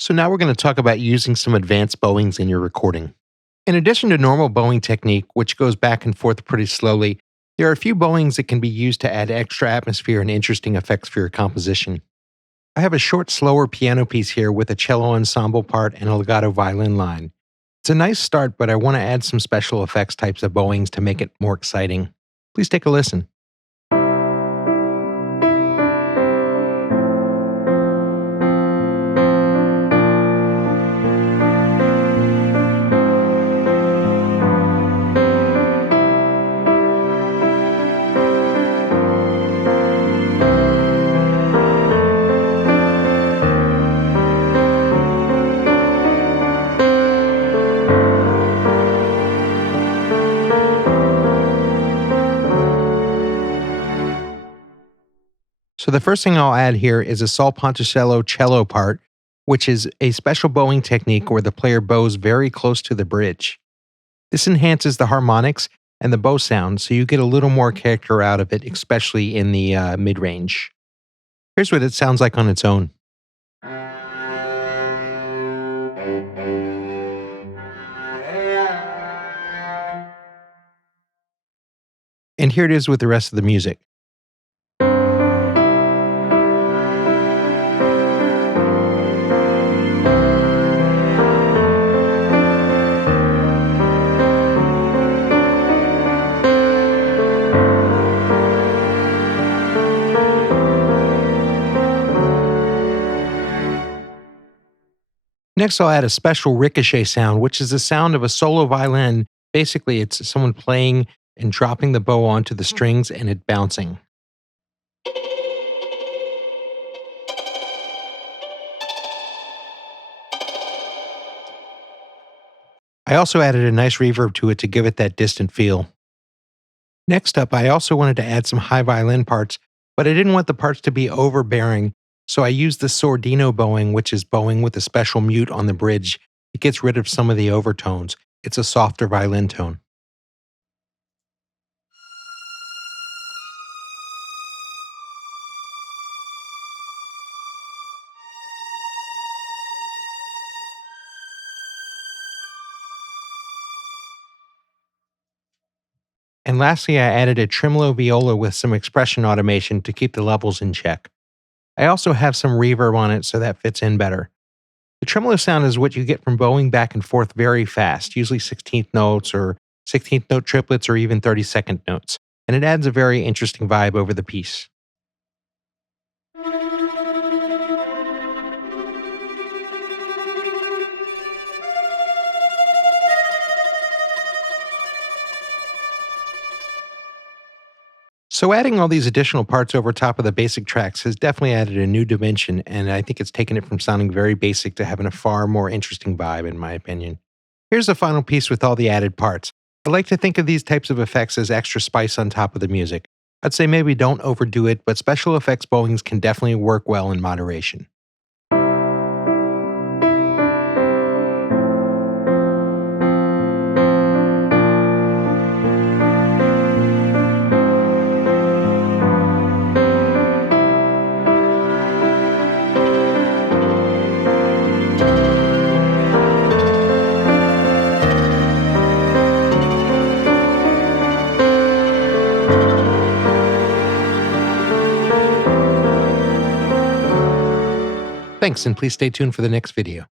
So now we're going to talk about using some advanced bowings in your recording. In addition to normal bowing technique, which goes back and forth pretty slowly, there are a few bowings that can be used to add extra atmosphere and interesting effects for your composition. I have a short, slower piano piece here with a cello ensemble part and a legato violin line. It's a nice start, but I want to add some special effects types of bowings to make it more exciting. Please take a listen. So the first thing I'll add here is a sol ponticello cello part, which is a special bowing technique where the player bows very close to the bridge. This enhances the harmonics and the bow sound, so you get a little more character out of it, especially in the mid-range. Here's what it sounds like on its own. And here it is with the rest of the music. Next, I'll add a special ricochet sound, which is the sound of a solo violin. Basically, it's someone playing and dropping the bow onto the strings and it bouncing. I also added a nice reverb to it to give it that distant feel. Next up, I also wanted to add some high violin parts, but I didn't want the parts to be overbearing, so I used the sordino bowing, which is bowing with a special mute on the bridge. It gets rid of some of the overtones. It's a softer violin tone. And lastly, I added a tremolo viola with some expression automation to keep the levels in check. I also have some reverb on it so that fits in better. The tremolo sound is what you get from bowing back and forth very fast, usually 16th notes or 16th note triplets or even 32nd notes, and it adds a very interesting vibe over the piece. So adding all these additional parts over top of the basic tracks has definitely added a new dimension, and I think it's taken it from sounding very basic to having a far more interesting vibe, in my opinion. Here's the final piece with all the added parts. I like to think of these types of effects as extra spice on top of the music. I'd say maybe don't overdo it, but special effects bowings can definitely work well in moderation. Thanks, and please stay tuned for the next video.